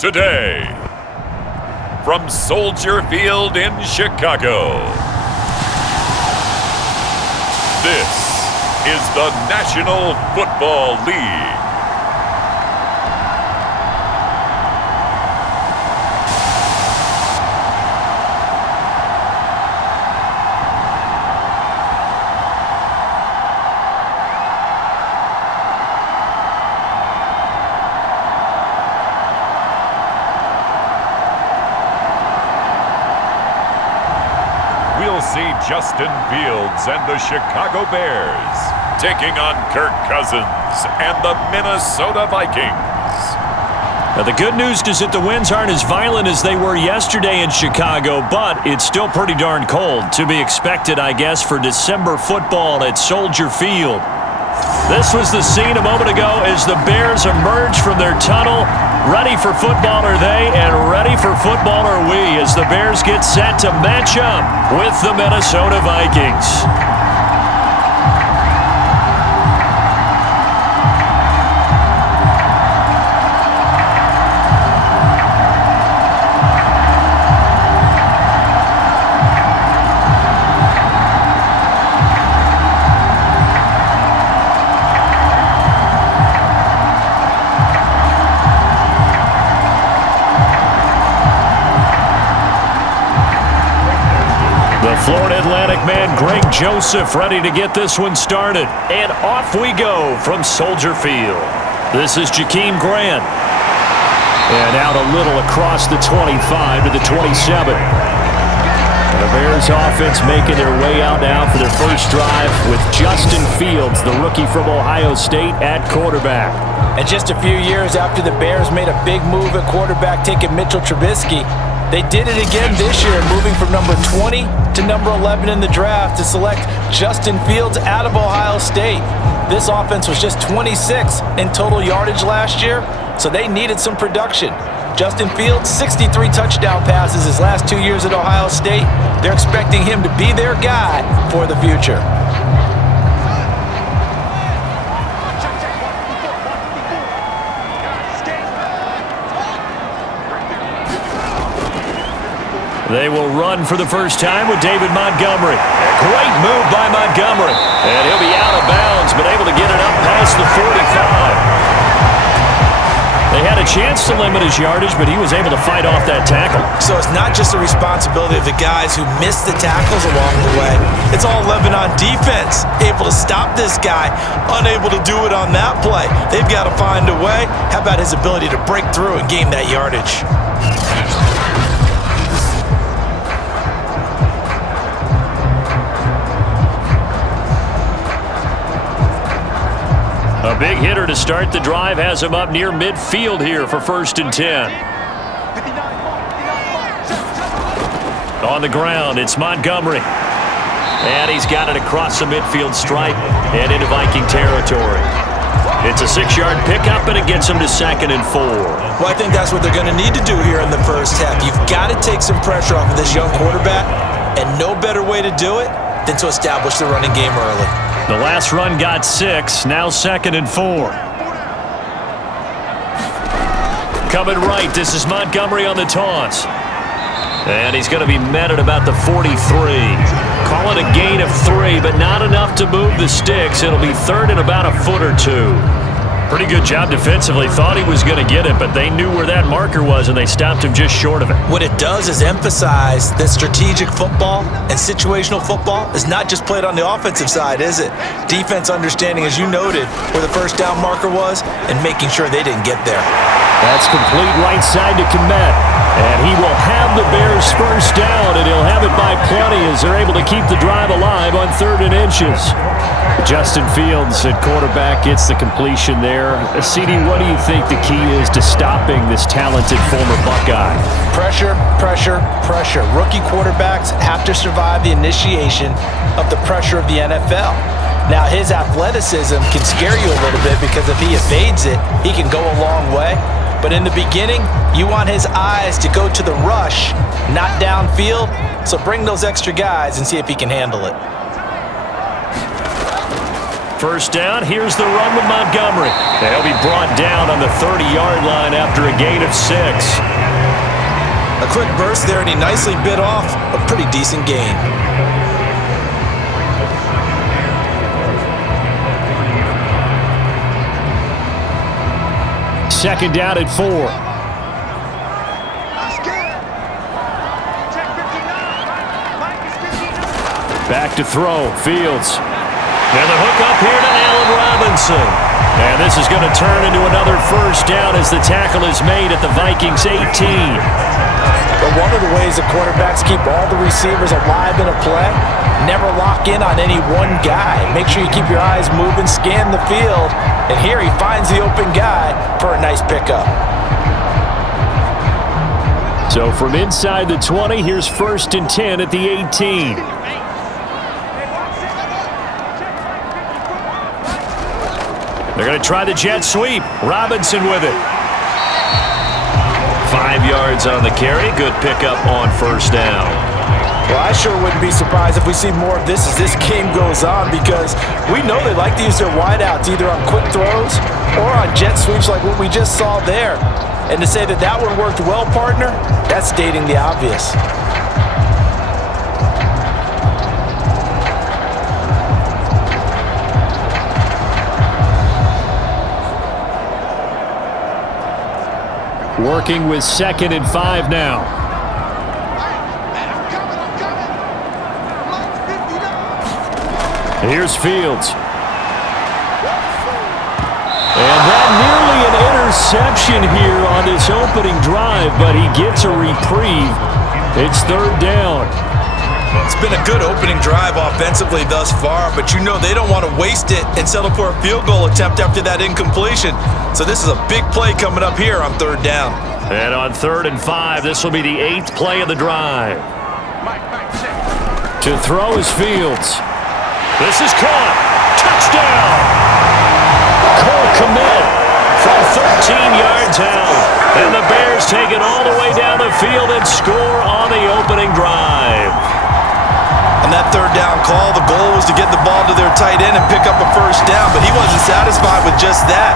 today. From Soldier Field in Chicago, this is the National Football League. We'll see Justin Fields and the Chicago Bears taking on Kirk Cousins and the Minnesota Vikings. Now, the good news is that the winds aren't as violent as they were yesterday in Chicago, but it's still pretty darn cold. To be expected, I guess, for December football at Soldier Field. This was the scene a moment ago as the Bears emerged from their tunnel. Ready for football are they, and ready for football are we as the Bears get set to match up with the Minnesota Vikings. Florida Atlantic man Greg Joseph ready to get this one started. And off we go from Soldier Field. This is Jakeem Grant. And out a little across the 25 to the 27. And the Bears offense making their way out now for their first drive with Justin Fields, the rookie from Ohio State, at quarterback. And just a few years after the Bears made a big move at quarterback, taking Mitchell Trubisky, they did it again this year, moving from number 20 to number 11 in the draft to select Justin Fields out of Ohio State. This offense was just 26 in total yardage last year, so they needed some production. Justin Fields, 63 touchdown passes his last 2 years at Ohio State. They're expecting him to be their guy for the future. They will run for the first time with David Montgomery. Great move by Montgomery. And he'll be out of bounds, but able to get it up past the 45. They had a chance to limit his yardage, but he was able to fight off that tackle. So it's not just the responsibility of the guys who missed the tackles along the way. It's all 11 on defense, able to stop this guy, unable to do it on that play. They've got to find a way. How about his ability to break through and gain that yardage? A big hitter to start the drive has him up near midfield here for 1st and 10. On the ground, it's Montgomery. And he's got it across the midfield stripe and into Viking territory. It's a 6-yard pickup, and it gets him to 2nd and 4. Well, I think that's what they're going to need to do here in the first half. You've got to take some pressure off of this young quarterback, and no better way to do it than to establish the running game early. The last run got 6, now 2nd and 4. Coming right, this is Montgomery on the toss. And he's going to be met at about the 43. Call it a gain of 3, but not enough to move the sticks. It'll be 3rd and about a foot or 2. Pretty good job defensively. Thought he was going to get it, but they knew where that marker was, and they stopped him just short of it. What it does is emphasize that strategic football and situational football is not just played on the offensive side, is it? Defense understanding, as you noted, where the first down marker was and making sure they didn't get there. That's complete right side to Kmet. And he will have the Bears first down, and he'll have it by plenty as they're able to keep the drive alive on 3rd and inches. Justin Fields at quarterback gets the completion there. CD, what do you think the key is to stopping this talented former Buckeye? Pressure, pressure, pressure. Rookie quarterbacks have to survive the initiation of the pressure of the NFL. Now, his athleticism can scare you a little bit because if he evades it, he can go a long way. But in the beginning, you want his eyes to go to the rush, not downfield. So bring those extra guys and see if he can handle it. First down, here's the run with Montgomery. They'll be brought down on the 30-yard line after a gain of 6. A quick burst there, and he nicely bit off a pretty decent gain. Second down at 4. Back to throw, Fields. And the hook up here to Allen Robinson. And this is going to turn into another first down as the tackle is made at the Vikings 18. But one of the ways the quarterbacks keep all the receivers alive in a play, never lock in on any one guy. Make sure you keep your eyes moving, scan the field, and here he finds the open guy for a nice pickup. So from inside the 20, here's 1st and 10 at the 18. They're going to try the jet sweep. Robinson with it. 5 yards on the carry. Good pickup on first down. Well, I sure wouldn't be surprised if we see more of this as this game goes on, because we know they like to use their wideouts either on quick throws or on jet sweeps like what we just saw there. And to say that that one worked well, partner, that's stating the obvious. Working with 2nd and 5 now. Here's Fields. And that nearly an interception here on this opening drive, but he gets a reprieve. It's 3rd down. It's been a good opening drive offensively thus far, but you know they don't want to waste it and settle for a field goal attempt after that incompletion. So this is a big play coming up here on 3rd down. And on 3rd and 5, this will be the 8th play of the drive. To throw is Fields. This is caught. Touchdown! Cole Kmet from 13 yards out. And the Bears take it all the way down the field and score on the opening drive. On that 3rd down call, the goal was to get the ball to their tight end and pick up a first down, but he wasn't satisfied with just that.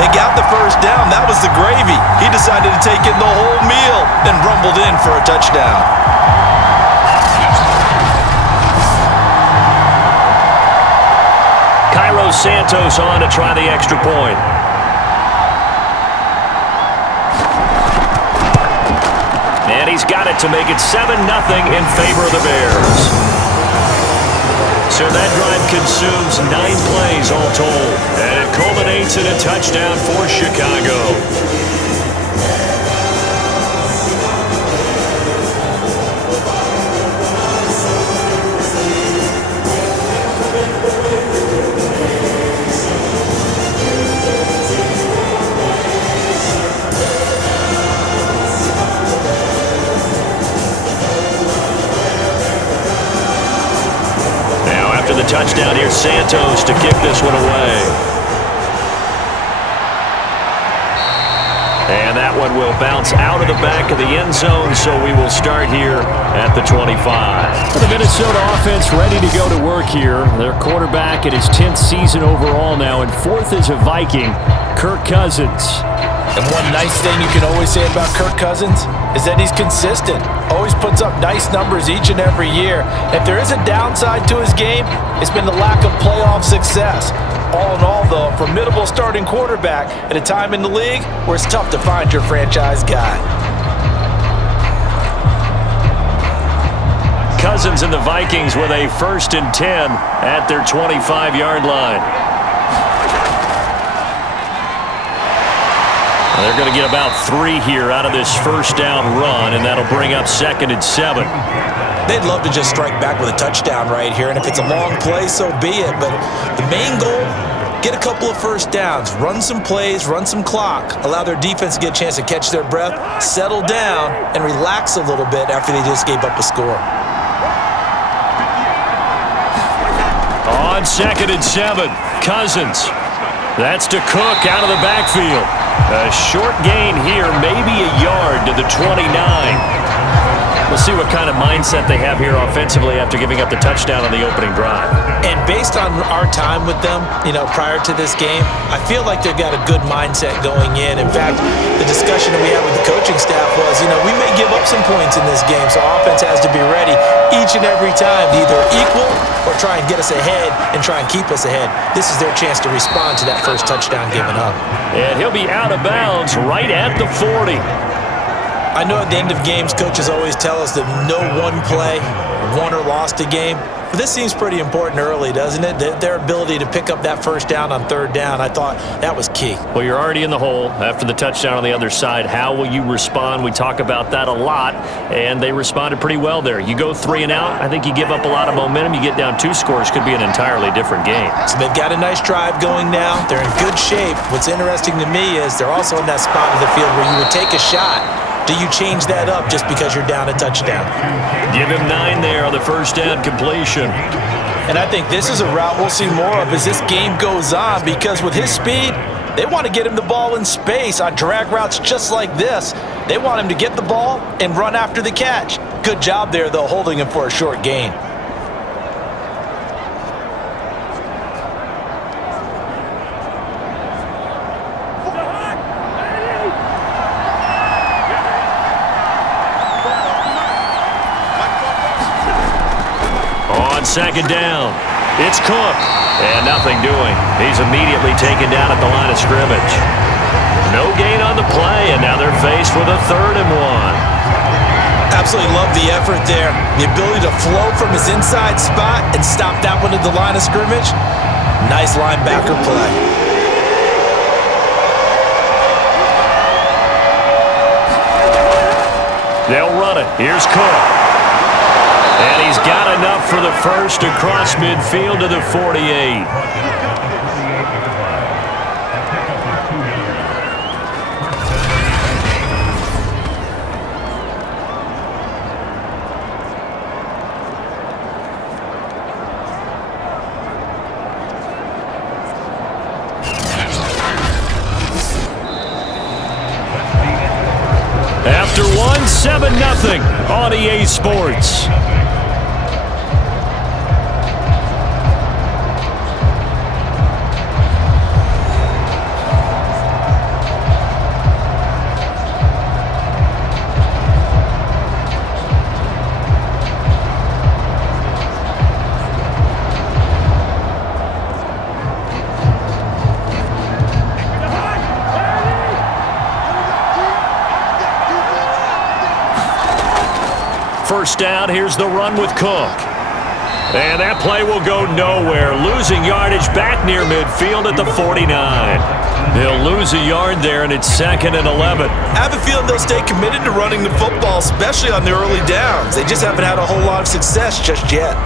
They got the first down. That was the gravy. He decided to take in the whole meal and rumbled in for a touchdown. Cairo Santos on to try the extra point. And he's got it to make it 7-0 in favor of the Bears. So that drive consumes 9 plays all told. And it culminates in a touchdown for Chicago. The touchdown here, Santos to kick this one away. And that one will bounce out of the back of the end zone, so we will start here at the 25. The Minnesota offense ready to go to work here. Their quarterback in his 10th season overall now, and 4th is a Viking, Kirk Cousins. And one nice thing you can always say about Kirk Cousins is that he's consistent. Always puts up nice numbers each and every year. If there is a downside to his game, it's been the lack of playoff success. All in all, though, a formidable starting quarterback at a time in the league where it's tough to find your franchise guy. Cousins and the Vikings with a 1st and 10 at their 25-yard line. They're going to get about 3 here out of this first down run, and that'll bring up 2nd and 7. They'd love to just strike back with a touchdown right here, and if it's a long play, so be it. But the main goal, get a couple of first downs, run some plays, run some clock, allow their defense to get a chance to catch their breath, settle down, and relax a little bit after they just gave up a score. On 2nd and 7, Cousins. That's to Cook out of the backfield. A short gain here, maybe a yard to the 29. We'll see what kind of mindset they have here offensively after giving up the touchdown on the opening drive. And based on our time with them, prior to this game, I feel like they've got a good mindset going in. In fact, the discussion that we had with the coaching staff was, we may give up some points in this game, so offense has to be ready each and every time to either equal or try and get us ahead and try and keep us ahead. This is their chance to respond to that first touchdown given up. And he'll be out of bounds right at the 40. I know at the end of games, coaches always tell us that no one play won or lost a game. But this seems pretty important early, doesn't it? Their ability to pick up that first down on third down, I thought that was key. Well, you're already in the hole after the touchdown on the other side. How will you respond? We talk about that a lot, and they responded pretty well there. You go 3 and out, I think you give up a lot of momentum. You get down 2 scores, could be an entirely different game. So they've got a nice drive going now. They're in good shape. What's interesting to me is they're also in that spot of the field where you would take a shot. Do you change that up just because you're down a touchdown? Give him 9 there on the first down completion. And I think this is a route we'll see more of as this game goes on, because with his speed, they want to get him the ball in space on drag routes just like this. They want him to get the ball and run after the catch. Good job there, though, holding him for a short gain. Second down. It's Cook. And nothing doing. He's immediately taken down at the line of scrimmage. No gain on the play, and now they're faced with a 3rd and 1. Absolutely love the effort there. The ability to flow from his inside spot and stop that one at the line of scrimmage. Nice linebacker play. They'll run it. Here's Cook. And he's got enough for the first across midfield to the 48. After 1, 7-0 on EA Sports. First down, here's the run with Cook. And that play will go nowhere. Losing yardage back near midfield at the 49. They'll lose a yard there, and it's 2nd and 11. I have a feeling they'll stay committed to running the football, especially on the early downs. They just haven't had a whole lot of success just yet.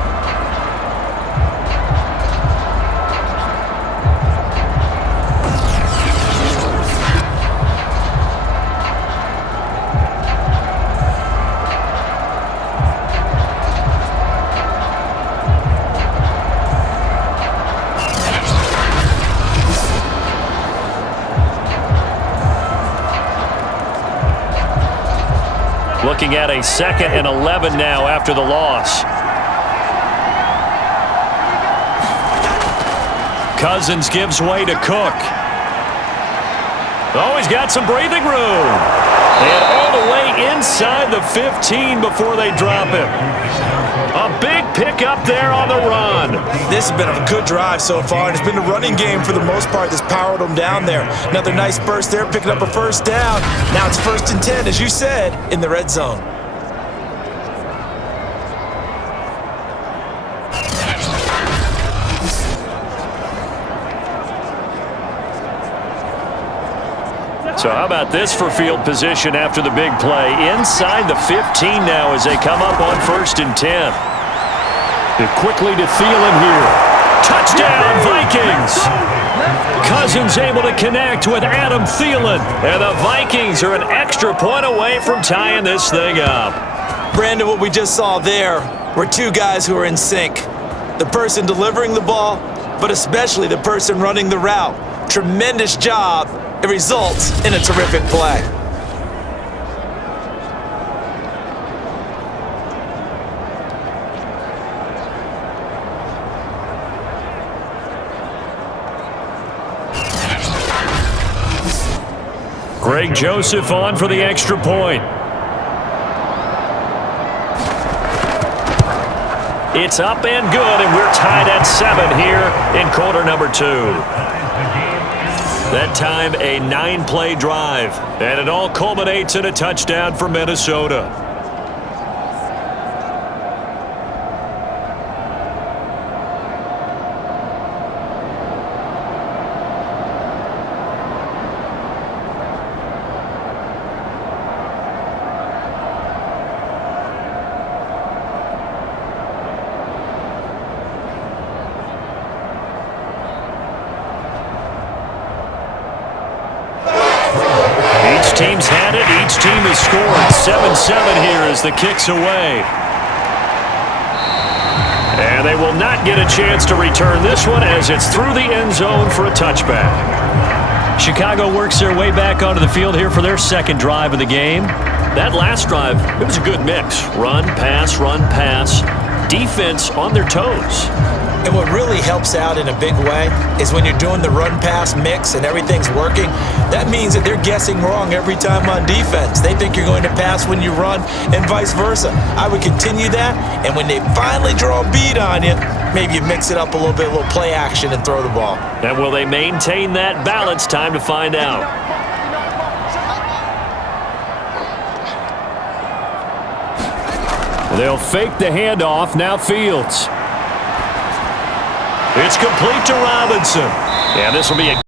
Looking at a 2nd and 11 now after the loss. Cousins gives way to Cook. Oh, he's got some breathing room. And all the way inside the 15 before they drop him. A big pickup there on the run. This has been a good drive so far, and it's been a running game for the most part that's powered them down there. Another nice burst there, picking up a first down. Now it's 1st and 10, as you said, in the red zone. So how about this for field position after the big play? Inside the 15 now as they come up on 1st and 10. Quickly to Thielen here. Touchdown, Vikings! Cousins able to connect with Adam Thielen. And the Vikings are an extra point away from tying this thing up. Brandon, what we just saw there were 2 guys who are in sync. The person delivering the ball, but especially the person running the route. Tremendous job. It results in a terrific play. Greg Joseph on for the extra point. It's up and good, and we're tied at 7 here in quarter number 2. That time a 9-play drive, and it all culminates in a touchdown for Minnesota. Team's had it. Each team has scored. 7-7 here as the kick's away. And they will not get a chance to return this one as it's through the end zone for a touchback. Chicago works their way back onto the field here for their second drive of the game. That last drive, it was a good mix. Run, pass, defense on their toes. And what really helps out in a big way is when you're doing the run-pass mix and everything's working, that means that they're guessing wrong every time on defense. They think you're going to pass when you run and vice versa. I would continue that, and when they finally draw a bead on you, maybe you mix it up a little bit, a little play action, and throw the ball. And will they maintain that balance? Time to find out. They'll fake the handoff. Now Fields. It's complete to Robinson. Yeah, this will be a